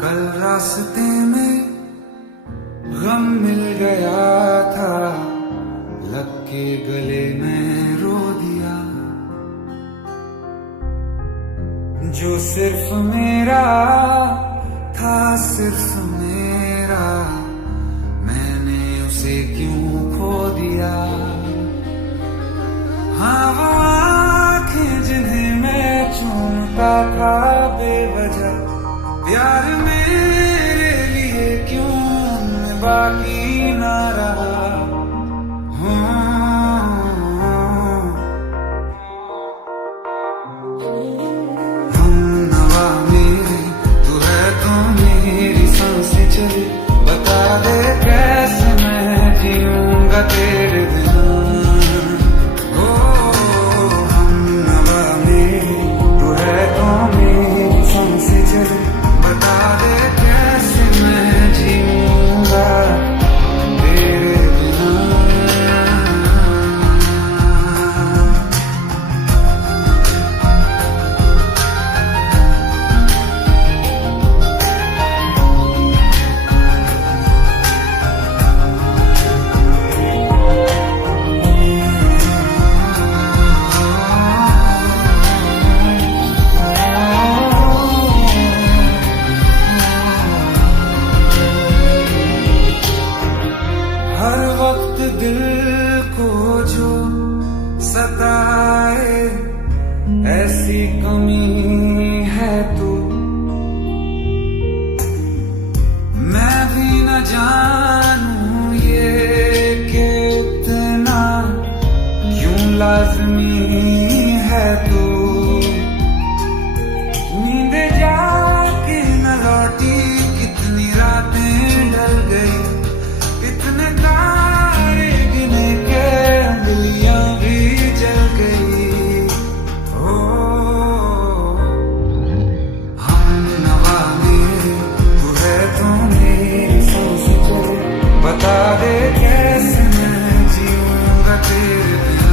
कल रास्ते में गम मिल गया था, लग के गले में रो दिया। जो सिर्फ मेरा था, सिर्फ मेरा, मैंने उसे क्यों खो दिया। हाँ वो आँखें जिन्हें मैं चूमता था बेवजह, प्यार मेरे लिए क्यों बाकी ना रहा। हम नवा मेरे, तू है तो मेरी सांसें चले, बता दे कैसे मैं जीऊंगा तेरे बिना। हम नवा मेरे, तू है तो मेरी सांसें चले, बता दे कैसे मैं जीऊंगा तेरे बिना। हर वक्त दिल को जो सताए, ऐसी कमी है तू। मैं भी न जानूं ये कि इतना क्यों लाज़मी है तू। नींद जाके न लौटी, कितनी रातें ढल गई, इतने तारे गिने के अंगलियां भी जल गई। हम नवा मेरे, तू है तो मेरी सांसें चले, बता दे कैसे मैं जीऊंगा तेरे बिना।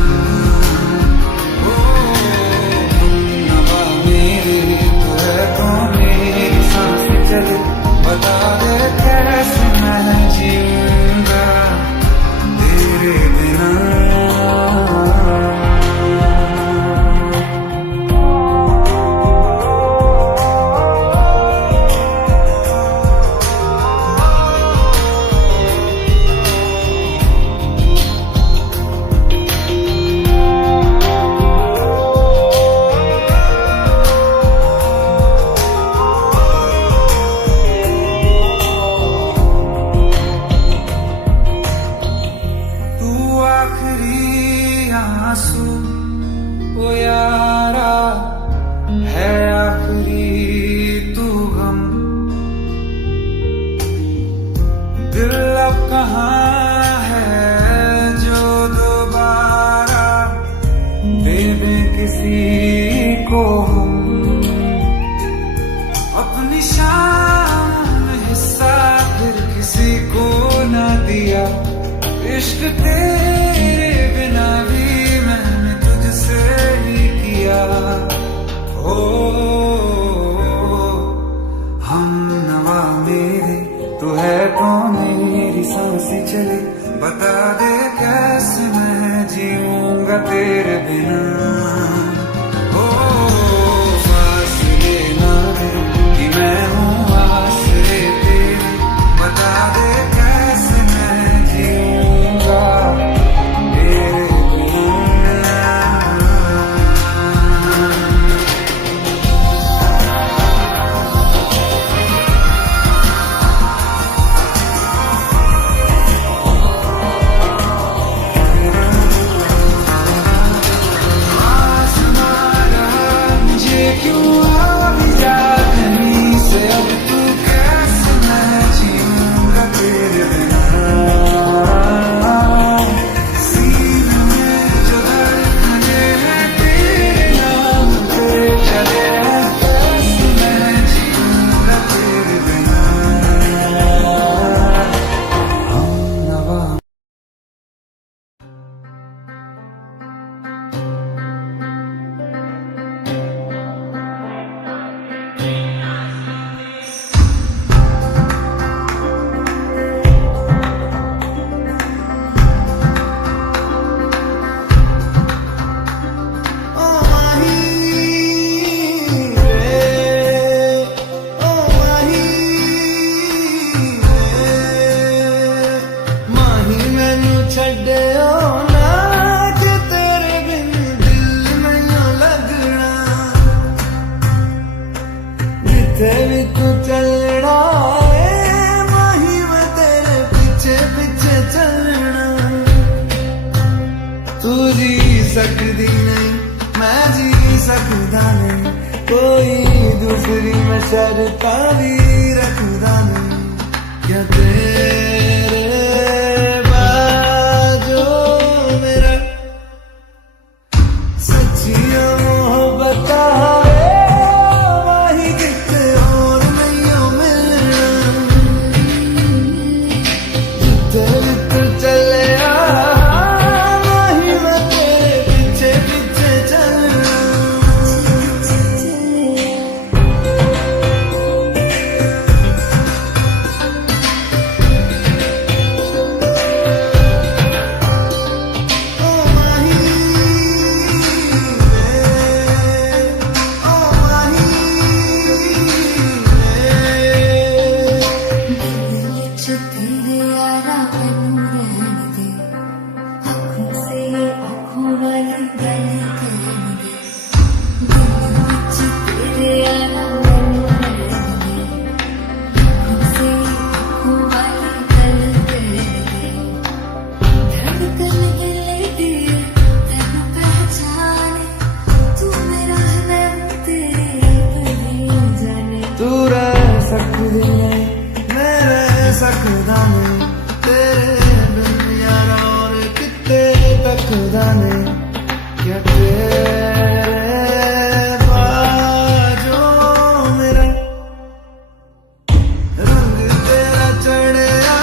हम नवा मेरे, तू है तो मेरी सांसें चले, बता दे कैसे मैं जीऊंगा तेरे बिना। आखिरी आंसू ओ यारा है, आखिरी तू गम। दिल अब कहाँ है जो दोबारा दे दे किसी को हम। अपनी शान में हिस्सा फिर किसी को न दिया, इश्क तेरे बिना भी मैंने तुझसे ही किया। हम नवा मेरे, तू है तो मेरी सांसें चले, बता दे कैसे मैं जीऊंगा तेरे बिना। फासले ना दे कि मैं हूँ आसरे तेरे, बता दे कैसे मैं जीऊंगा तेरे बिना। जिथे भी तू चलना है माही मैं तेरे पीछे पीछे चलना। तू जी सकदी नहीं मैं जी सकदा नहीं, कोई दूसरी मैं शर्तां भी रखदा नहीं। क्या तेरे बाजो मेरा सच्चिया मोहब्बत वही किते और नहीं मिलना। जिथे भी तू चले वही मैं तेरे पीछे पीछे चलना। तू रह सकदी नहीं मैं रह सकदा नहीं, तेरे बिन यारा और किते तकदा नहीं। क्या तेरे बाजो मेरा रंग तेरा चढ़या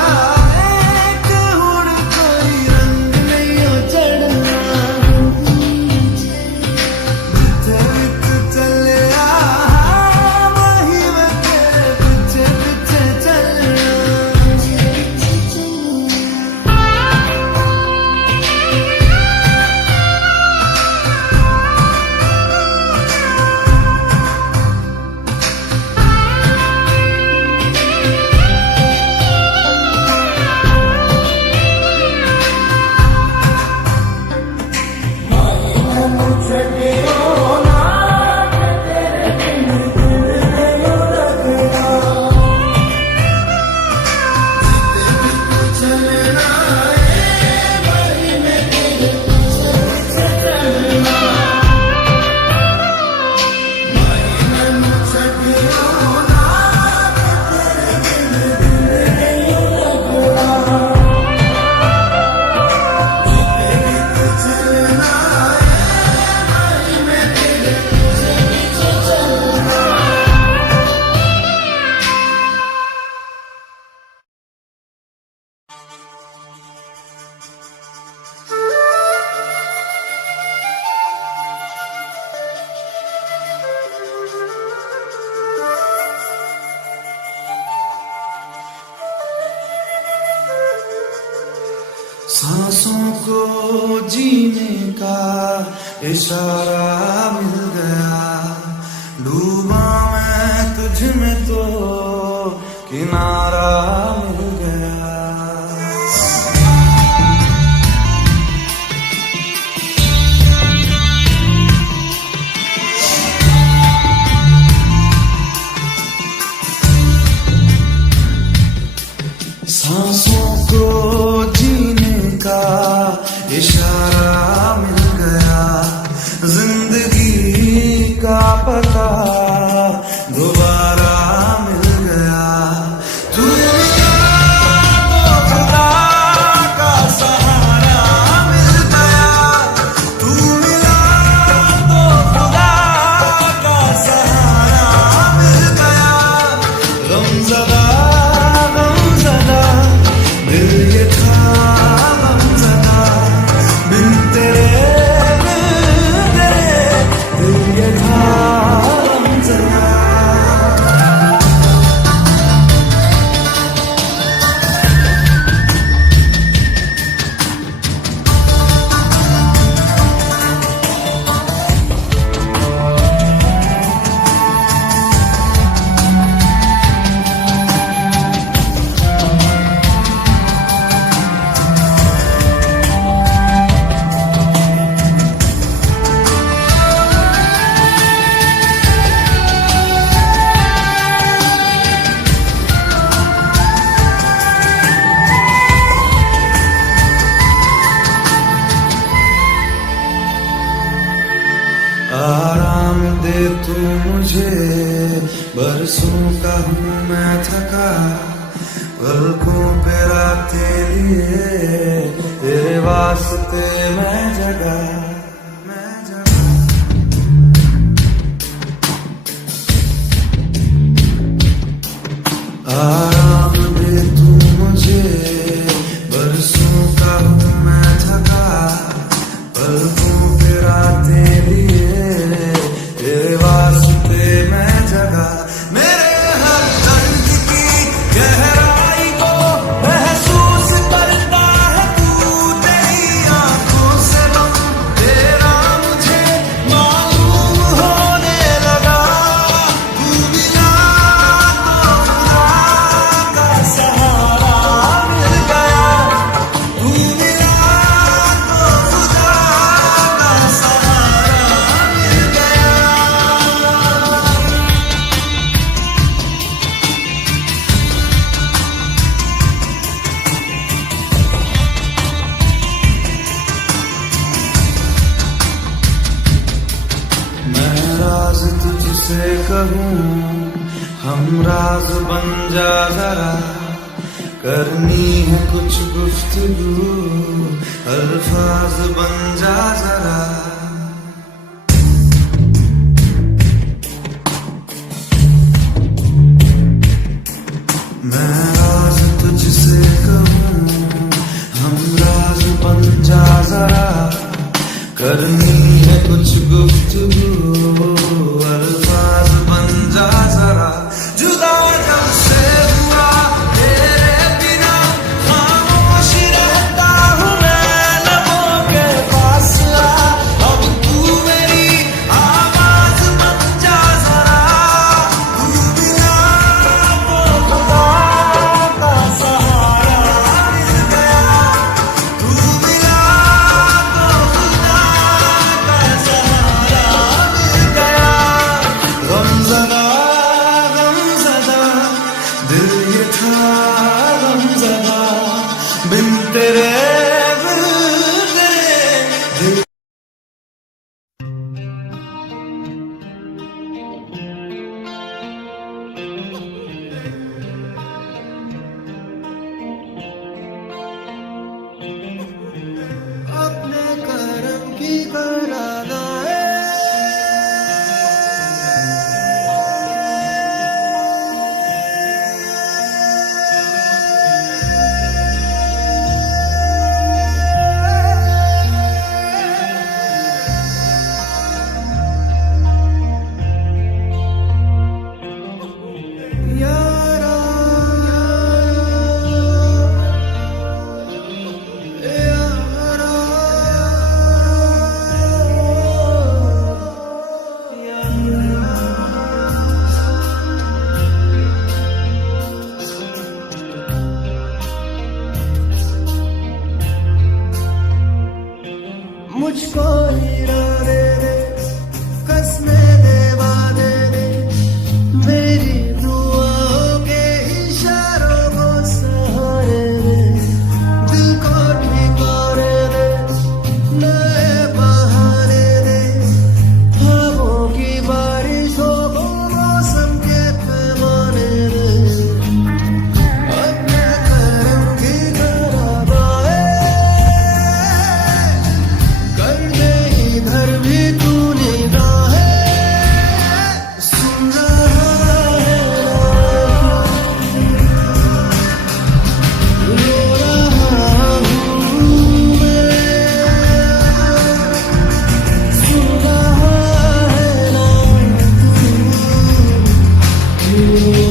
एक हुड़ कोई रंग नहीं हो चढ़ना। जिथे भी तू चलिया वही मैं तेरे पीछे पीछे चलना। सांसों को जीने का इशारा मिल गया, डूबा मैं तुझ में तो किनारा मिल गया। सांसों को जीने का इशारा मिल गया, जिंदगी का पता दोबारा मिल गया। तू मिला तो खुदा का सहारा मिल गया, तू मिला तो खुदा का सहारा मिल गया। गमज़दा दिल ये था गमज़दा, बिन तेरे दिल ये था गमज़दा। बरसों का हूँ मैं थका, पलकों पे रातें लिए, तेरे वास्ते मैं जगा, मैं जगा। आराम दे तू मुझे, बरसों का हूँ मैं थका, पलकों पे रातें लिए, तेरे वास्ते मैं जगा। मेरे हर दर्द की गहराई को महसूस करता है तू, तेरी आंखों से गम तेरा मुझे मालूम होने लगा। तू मिला तो खुदा का सहारा मिल गया, तू मिला तो खुदा का सहारा मिल गया। मैं राज तुझसे कहूँ, हम राज बन जा जरा, करनी है कुछ गुफ्तगू, अल्फाज बन जा जरा। मैं राज तुझसे कहूँ, हम राज बन जा जरा, करनी है कुछ गुफ्तगू, अल्फाज बन जा जरा। जुदा जब से हुआ तेरे बिना, खामोश रहता हूँ मैं लबों के पास आ, अब तू मेरी आवाज बन जा जरा। तू मिला तो खुदा का सहारा मिल गया, तू मिला तो खुदा का सहारा मिल गया। गमज़दा गमज़दा दिल ये था गमज़दा, बिन तेरे बिन तेरे दिल। अपने करम की कराना है, यारा मुझको इरादे दे, कसमें दे वादे दे, मेरी दुआओं के इशारों को सहारे दे, दिल को ठिकाने दे, नए बहाने दे, ख्वाबों की बारिशों को मौसम के पैमाने दे। अपने करम की कराबाए कर दे, इधर भी तू निगाहें सुन रहा है ना, रो रहा हूँ मैं, सुन रहा है ना तू।